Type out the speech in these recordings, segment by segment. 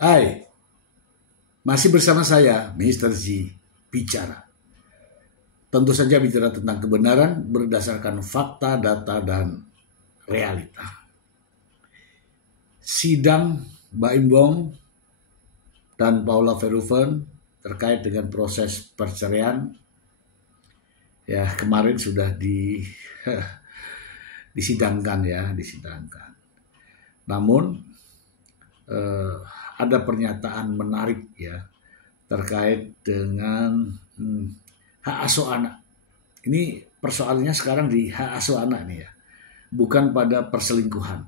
Hai, masih bersama saya, Mr. Z, bicara. Tentu saja bicara tentang kebenaran berdasarkan fakta, data, dan realita. Sidang Baim Wong dan Paula Verhoeven terkait dengan proses perceraian, ya kemarin sudah disidangkan. Namun ada pernyataan menarik ya terkait dengan hak asuh anak. Ini persoalannya sekarang di hak asuh anak nih ya, bukan pada perselingkuhan.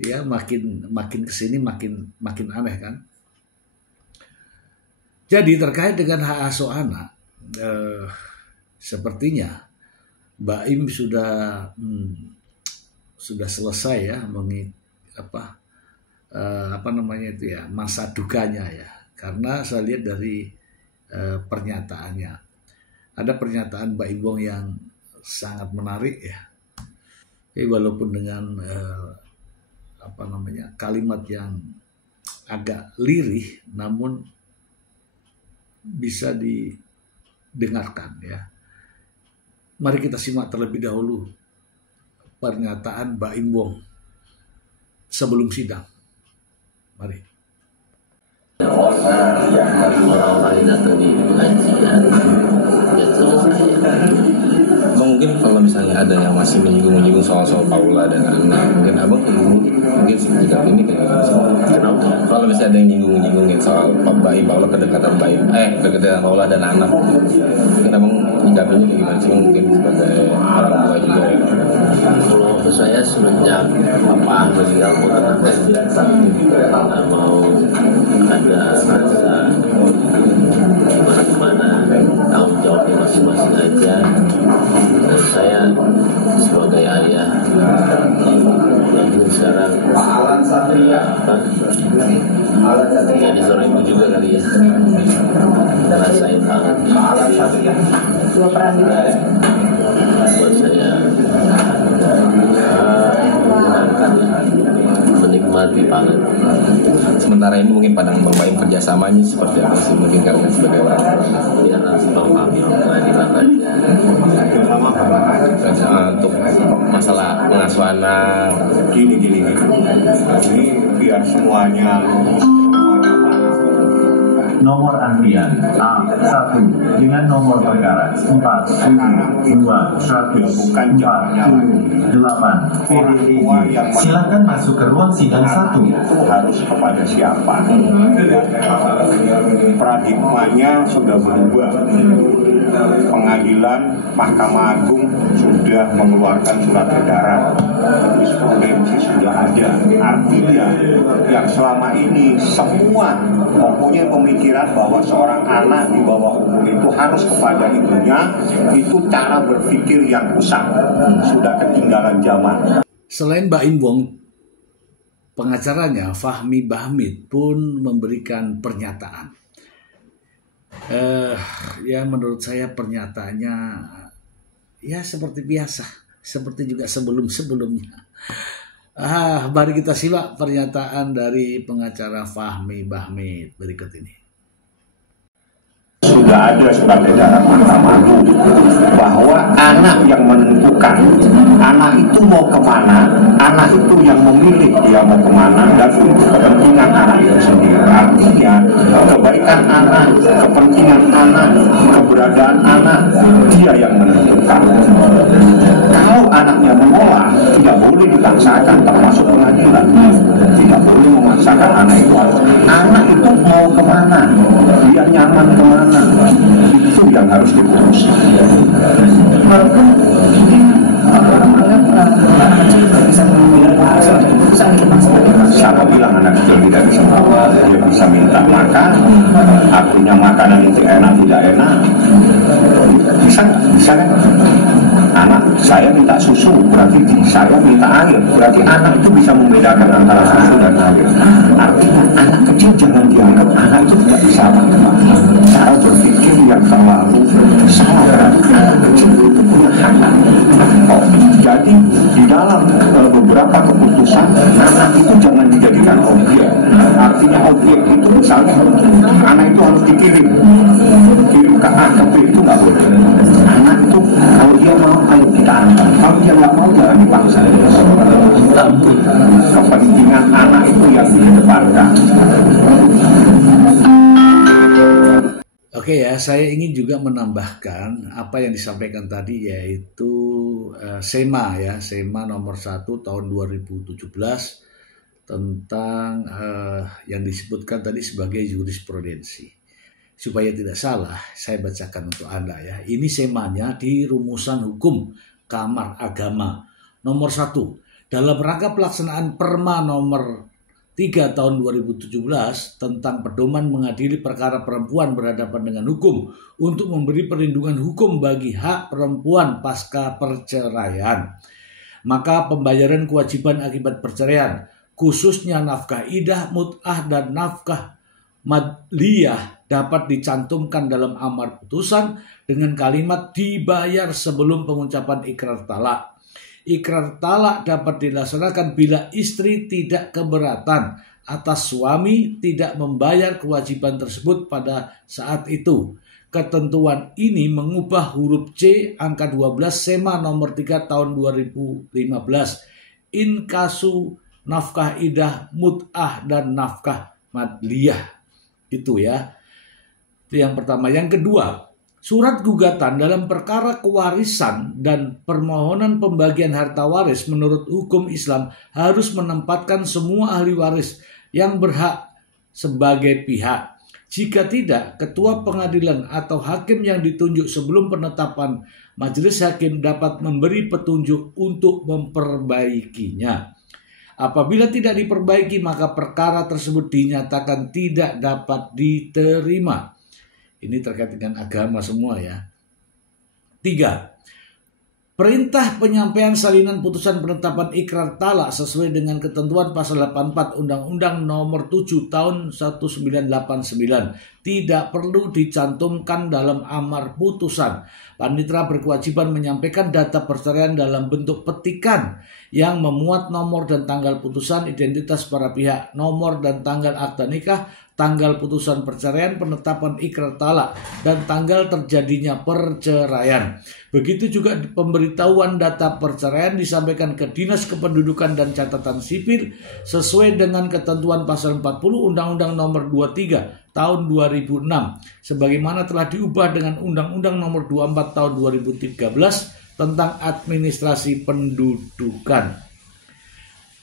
Ya makin kesini makin aneh kan. Jadi terkait dengan hak asuh anak, sepertinya Baim sudah selesai ya masa dukanya ya, karena saya lihat dari pernyataannya ada pernyataan Baim Wong yang sangat menarik ya. Walaupun dengan kalimat yang agak lirih, namun bisa didengarkan ya. Mari kita simak terlebih dahulu pernyataan Baim Wong sebelum sidang. Mari. Orang-orang yang datang di pengajian ya selesai. Mungkin kalau misalnya ada yang masih menyinggung soal Paula dan anak, mungkin abang mungkin sikap ini kayak Kenapa? kalau misalnya ada yang nyinggung soal Paula, kedekatan Paula dan anak, mungkin abang sikap ini kayak gimana sih, mungkin sebagai orang tua juga ya? Kalau saya semenjak Papa meninggal mau tenang aja, nggak mau ada rasa kemana-kemana, tanggung jawabnya masing-masing aja. Dan saya sebagai ayah mungkin sekarang ya dizolimi juga kali ya, ngerasain banget buat saya menikmati banget. Sementara ini mungkin pandang Bang Baim kerjasamanya seperti apa sih, mungkin kamu sebagai orang Ya nanti Bang Baim pengadilan aja untuk masalah pengasuh anak. Gini. Ini biar semuanya nomor antrian A1 dengan nomor perkara 472 bukan jamnya 8. Silakan masuk ke ruang sidang 1. itu harus kepada siapa. Paradigmanya sudah berubah. Pengadilan Mahkamah Agung sudah mengeluarkan surat edaran, jurisprudensi sudah ada. Artinya yang selama ini semua mempunyai pemikiran bahwa seorang anak di bawah umur itu harus kepada ibunya, itu cara berpikir yang rusak, sudah ketinggalan zaman. Selain Baim Wong, pengacaranya Fahmi Bahmid pun memberikan pernyataan. Ya menurut saya pernyataannya ya seperti biasa, seperti juga sebelumnya. Mari kita simak pernyataan dari pengacara Fahmi Bahmid berikut ini. Sudah ada surat edaran Mahkamah Agung bahwa anak yang menentukan anak itu mau kemana, anak itu yang memilih dia mau kemana, dan untuk kepentingan anak itu sendiri. Artinya kebaikan anak, kepentingan anak, keberadaan anak, dia yang menentukan. Kalau anaknya menolak, tidak boleh dipaksakan, termasuk pengadilan. Tidak boleh memaksakan anak itu. Anak itu mau kemana, dia nyaman kemana, itu yang harus diputuskan. Walaupun siapa bilang anak kecil tidak bisa makan? Dia bisa minta makan. Artinya makanan itu enak tidak enak, bisa kan? Anak saya minta susu, berarti saya minta air, berarti anak itu bisa membedakan antara susu dan air. Artinya anak kecil jangan dianggap anak itu tidak bisa makan. Cara berpikir yang terlalu salah. Anak kecil itu punya hak. Jadi di dalam beberapa keputusan, anak itu jangan dijadikan objek. dia itu misalnya anak itu harus dikirim ke A ke B itu nggak boleh. Anak itu kalau dia mau ayo kita antar, kalau dia nggak mau jangan dipaksa. Kepentingan anak itu yang dikedepankan. Oke ya, saya ingin juga menambahkan apa yang disampaikan tadi, yaitu SEMA ya, SEMA nomor 1 tahun 2017 tentang yang disebutkan tadi sebagai jurisprudensi. Supaya tidak salah, saya bacakan untuk Anda ya. Ini SEMA-nya di Rumusan Hukum Kamar Agama nomor 1 dalam rangka pelaksanaan Perma nomor 3 tahun 2017 tentang pedoman mengadili perkara perempuan berhadapan dengan hukum untuk memberi perlindungan hukum bagi hak perempuan pasca perceraian. Maka pembayaran kewajiban akibat perceraian, khususnya nafkah idah, mut'ah, dan nafkah madliyah dapat dicantumkan dalam amar putusan dengan kalimat dibayar sebelum pengucapan ikrar talak. Ikrar talak dapat dilaksanakan bila istri tidak keberatan atas suami tidak membayar kewajiban tersebut pada saat itu. Ketentuan ini mengubah huruf C angka 12 SEMA nomor 3 tahun 2015 in kasu nafkah idah, mut'ah, dan nafkah madliyah. Itu ya. Itu yang pertama. Yang kedua, surat gugatan dalam perkara kewarisan dan permohonan pembagian harta waris menurut hukum Islam harus menempatkan semua ahli waris yang berhak sebagai pihak. Jika tidak, ketua pengadilan atau hakim yang ditunjuk sebelum penetapan majelis hakim dapat memberi petunjuk untuk memperbaikinya. Apabila tidak diperbaiki, maka perkara tersebut dinyatakan tidak dapat diterima. Ini terkait dengan agama semua ya. 3. Perintah penyampaian salinan putusan penetapan ikrar talak sesuai dengan ketentuan pasal 84 Undang-Undang nomor 7 tahun 1989 tidak perlu dicantumkan dalam amar putusan. Panitera berkewajiban menyampaikan data perceraian dalam bentuk petikan yang memuat nomor dan tanggal putusan, identitas para pihak, nomor dan tanggal akta nikah, tanggal putusan perceraian, penetapan ikrar talak, dan tanggal terjadinya perceraian. Begitu juga pemberitahuan data perceraian disampaikan ke Dinas Kependudukan dan Catatan Sipil sesuai dengan ketentuan pasal 40 Undang-Undang nomor 23 tahun 2006 sebagaimana telah diubah dengan Undang-Undang nomor 24 tahun 2013 tentang administrasi pendudukan.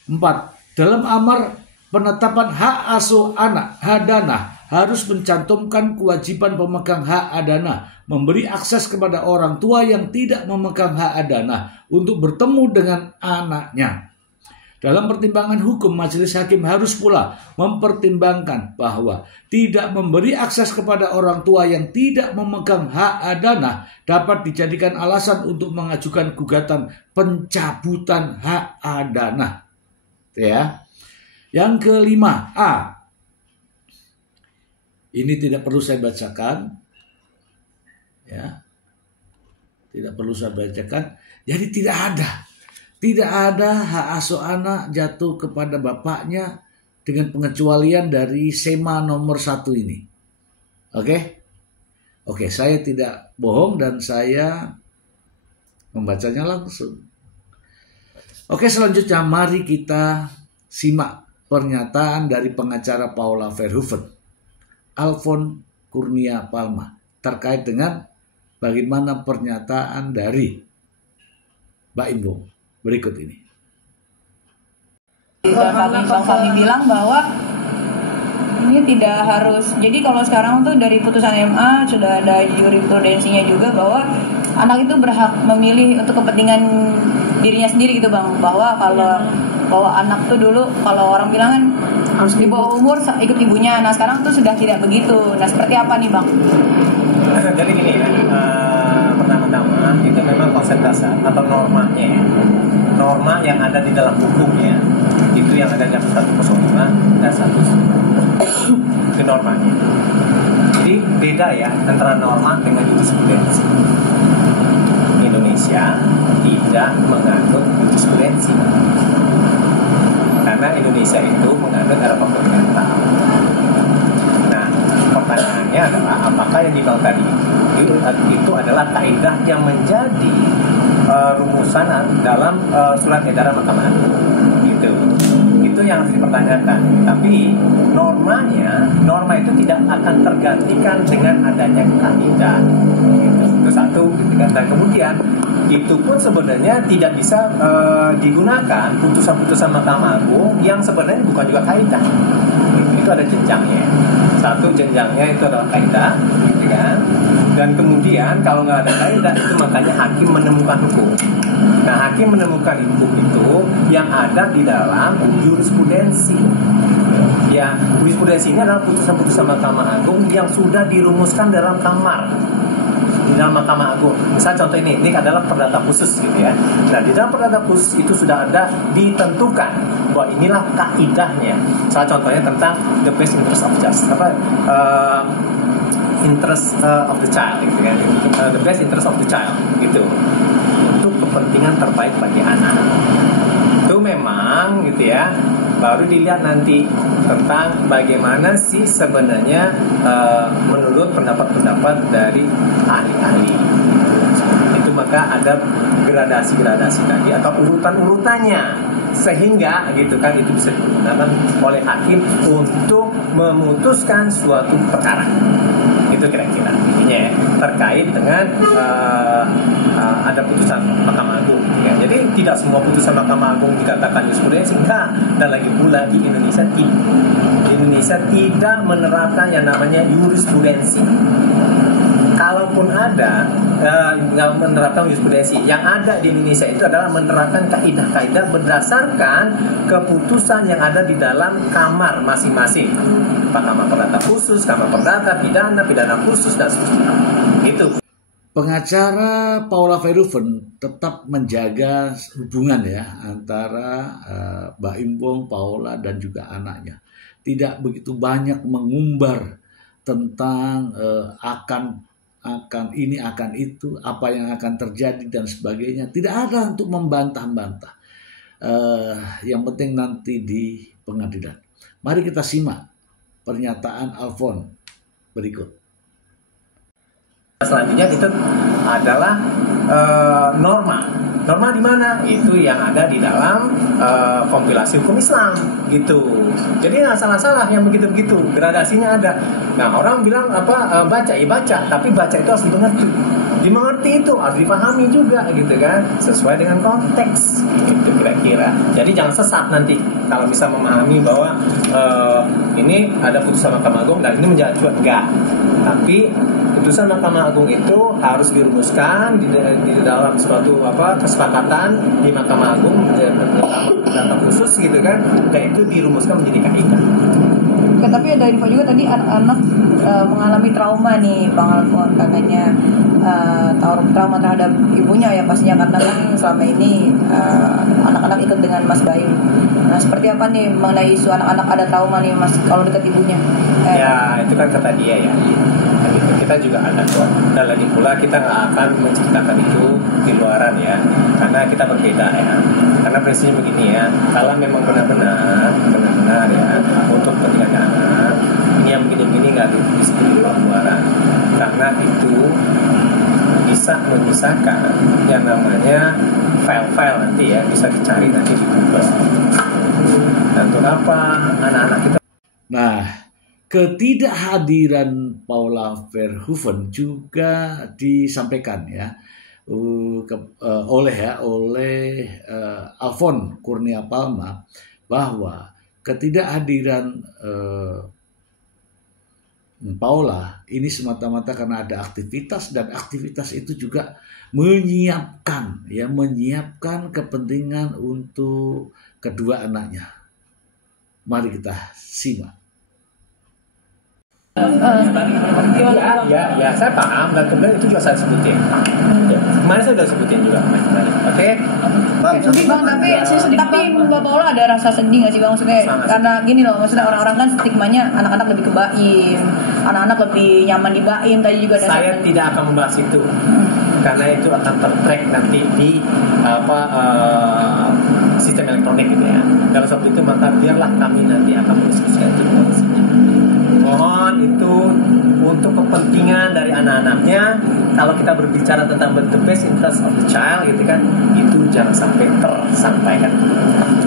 4. Dalam amar penetapan hak asuh anak (hadana) harus mencantumkan kewajiban pemegang hak adana memberi akses kepada orang tua yang tidak memegang hak adana untuk bertemu dengan anaknya. Dalam pertimbangan hukum, majelis hakim harus pula mempertimbangkan bahwa tidak memberi akses kepada orang tua yang tidak memegang hak adana dapat dijadikan alasan untuk mengajukan gugatan pencabutan hak adana. Ya. Yang kelima, A. Ini tidak perlu saya bacakan. Ya. Tidak perlu saya bacakan. Jadi tidak ada hak asuh anak jatuh kepada bapaknya dengan pengecualian dari SEMA nomor 1 ini. Oke, saya tidak bohong dan saya membacanya langsung. Oke, selanjutnya mari kita simak pernyataan dari pengacara Paula Verhoeven, Alfon Kurnia Palma, terkait dengan bagaimana pernyataan dari Mbak Imbong berikut ini. Kami bilang bahwa ini tidak harus. Jadi kalau sekarang tuh dari putusan MA sudah ada jurisprudensinya juga bahwa anak itu berhak memilih untuk kepentingan dirinya sendiri gitu Bang. Bahwa anak tuh dulu kalau orang bilang kan harus di bawah umur ikut ibunya. Nah sekarang tuh sudah tidak begitu. Nah seperti apa nih Bang? Jadi gini ya, pertama-tama itu memang konsep dasar atau normanya ya. Norma yang ada di dalam hukumnya itu yang ada di 105 dan 1. Itu normanya. Jadi beda ya antara norma dengan jurisprudensi. Indonesia tidak menganut jurisprudensi karena Indonesia itu menganut era fundamental. apakah yang dibilang tadi itu adalah kaidah yang menjadi rumusan dalam surat edaran Mahkamah Agung gitu. Itu yang harus dipertanyakan. Tapi norma itu tidak akan tergantikan dengan adanya kaidah gitu. Itu satu gitu kan. Dan kemudian itu pun sebenarnya tidak bisa digunakan putusan-putusan Mahkamah Agung yang sebenarnya bukan juga kaidah. Itu ada jenjangnya. Satu jenjangnya itu adalah kaidah, gitu kan. Dan kemudian kalau nggak ada kaidah itu makanya hakim menemukan hukum. Nah, hakim menemukan hukum itu yang ada di dalam jurisprudensi. Ya, jurisprudensi ini adalah putusan-putusan Mahkamah Agung yang sudah dirumuskan dalam kamar. Di dalam Mahkamah Agung. Misal contoh ini adalah perdata khusus gitu ya. Nah, di dalam perdata khusus itu sudah ada ditentukan bahwa inilah kaidahnya. Salah contohnya tentang the best interest of justice, interest of the child gitu kan. The best interest of the child gitu. Untuk kepentingan terbaik bagi anak. Itu memang gitu ya. Baru dilihat nanti tentang bagaimana sih sebenarnya menurut pendapat-pendapat dari ahli-ahli. Itu maka ada gradasi-gradasi tadi atau urutan-urutannya sehingga gitu kan itu bisa digunakan oleh hakim untuk memutuskan suatu perkara. Itu kira-kira intinya ya, terkait dengan ada putusan Mahkamah Agung ya. Jadi tidak semua putusan Mahkamah Agung dikatakan jurisprudensi, enggak. Dan lagi pula di Indonesia tidak menerapkan yang namanya jurisprudensi. Kalaupun ada nggak menerapkan jurisprudensi, yang ada di Indonesia itu adalah menerapkan kaidah-kaidah berdasarkan keputusan yang ada di dalam kamar masing-masing. Kamar perdata khusus, kamar perdata, pidana khusus dan seterusnya. Itu. Pengacara Paula Verhoeven tetap menjaga hubungan ya antara Mbak Imbong, Paula dan juga anaknya. Tidak begitu banyak mengumbar tentang akan ini, akan itu, apa yang akan terjadi dan sebagainya. Tidak ada untuk membantah-bantah. Yang penting nanti di pengadilan. Mari kita simak pernyataan Alfon berikut. Selanjutnya itu adalah norma. Norma di mana? Itu yang ada di dalam kompilasi hukum Islam gitu. Jadi nggak salah-salah yang begitu-begitu. Gradasinya ada. Nah, orang bilang baca, baca, tapi baca itu harus dimengerti itu harus dipahami juga gitu kan, sesuai dengan konteks gitu kira-kira. Jadi jangan sesat nanti kalau bisa memahami bahwa ini ada putusan Mahkamah Agung dan ini menjadi enggak. Tapi putusan Mahkamah Agung itu harus dirumuskan di dalam suatu kesepakatan di Mahkamah Agung dalam khusus gitu kan, dan itu dirumuskan menjadi kaidah. Oke, tapi ada info juga tadi anak-anak mengalami trauma nih Bang Alfon, katanya trauma terhadap ibunya ya pastinya, karena kan selama ini anak-anak ikut dengan Mas Bayu. Nah, seperti apa nih mengenai isu anak-anak ada trauma nih Mas kalau dekat ibunya? Ya itu kan kata dia ya. Kita juga ada kok, dan lagi pula kita nggak akan menceritakan itu di luaran ya, karena kita berbeda ya. Karena prinsipnya begini ya, kalau memang benar-benar ya untuk kepentingan anak ini yang begini-begini nggak disebut di luaran, karena itu bisa menyisakan yang namanya file-file nanti ya, bisa dicari nanti di Google. Dan untuk apa anak-anak kita? Nah, ketidakhadiran Paula Verhoeven juga disampaikan ya oleh Alfon Kurnia Palma, bahwa ketidakhadiran Paula ini semata-mata karena ada aktivitas, dan aktivitas itu juga menyiapkan kepentingan untuk kedua anaknya. Mari kita simak. Ya, saya paham, dan kemudian itu juga saya sebutin. Kemarin saya sudah sebutin juga. Oke. Tapi Bang, tapi Mbak Paula ada rasa sedih nggak sih Bang? Maksudnya karena gini loh, maksudnya orang-orang kan stigmanya anak-anak lebih ke baim, anak-anak lebih nyaman di baim. Tadi juga ada. Saya tidak akan membahas itu, karena itu akan tertrack nanti di sistem elektronik gitu ya. Dalam sebab itu maka biarlah kami nanti akan mendiskusikan itu. Mohon itu untuk kepentingan kalau kita berbicara tentang the best interest of the child gitu kan, itu jangan sampai tersampaikan.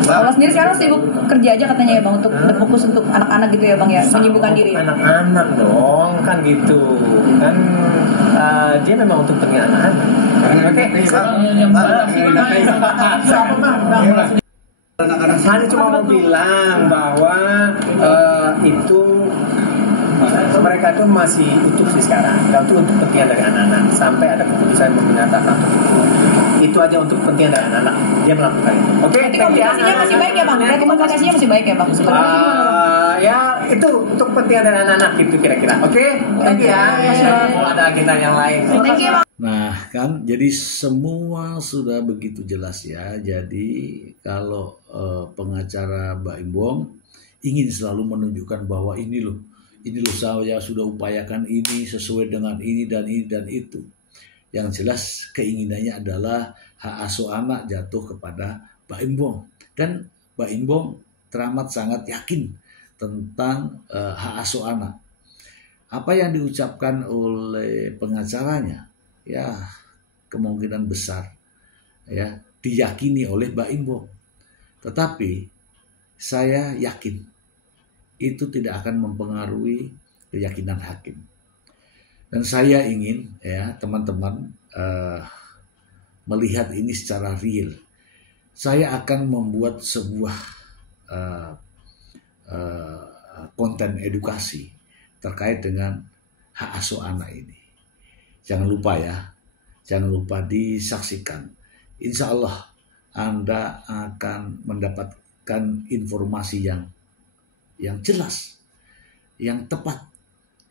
Kalau sendiri sekarang sibuk kerja aja katanya ya bang, untuk fokus untuk anak-anak gitu ya bang ya, menyibukkan diri. Anak-anak dong kan gitu kan, dia memang untuk kepentingan anak. Oke. Saya cuma mau bilang bahwa itu mereka itu masih utuh sih sekarang, dan itu untuk kepentingan dari anak-anak. Sampai ada keputusan yang menyatakan itu aja untuk kepentingan dari anak-anak, dia melakukan itu. Oke, Komunikasinya masih baik ya bang? Komunikasinya masih baik ya bang? Ya itu untuk kepentingan dari anak-anak gitu kira-kira. Oke, thank you ya. Kalau ada agenda yang lain. Thank you bang. Nah kan, jadi semua sudah begitu jelas ya. Jadi kalau pengacara Mbak Imbong ingin selalu menunjukkan bahwa ini loh saya sudah upayakan ini sesuai dengan ini dan itu. Yang jelas keinginannya adalah hak asuh anak jatuh kepada Mbak Imbong. Dan Mbak Imbong teramat sangat yakin tentang hak asuh anak. Apa yang diucapkan oleh pengacaranya, ya kemungkinan besar ya diyakini oleh Mbak Imbong. Tetapi saya yakin itu tidak akan mempengaruhi keyakinan hakim. Dan saya ingin ya teman-teman melihat ini secara real. Saya akan membuat sebuah konten edukasi terkait dengan hak asuh anak ini. Jangan lupa ya, jangan lupa disaksikan. Insya Allah Anda akan mendapatkan informasi yang jelas, yang tepat,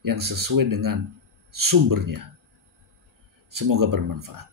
yang sesuai dengan sumbernya. Semoga bermanfaat.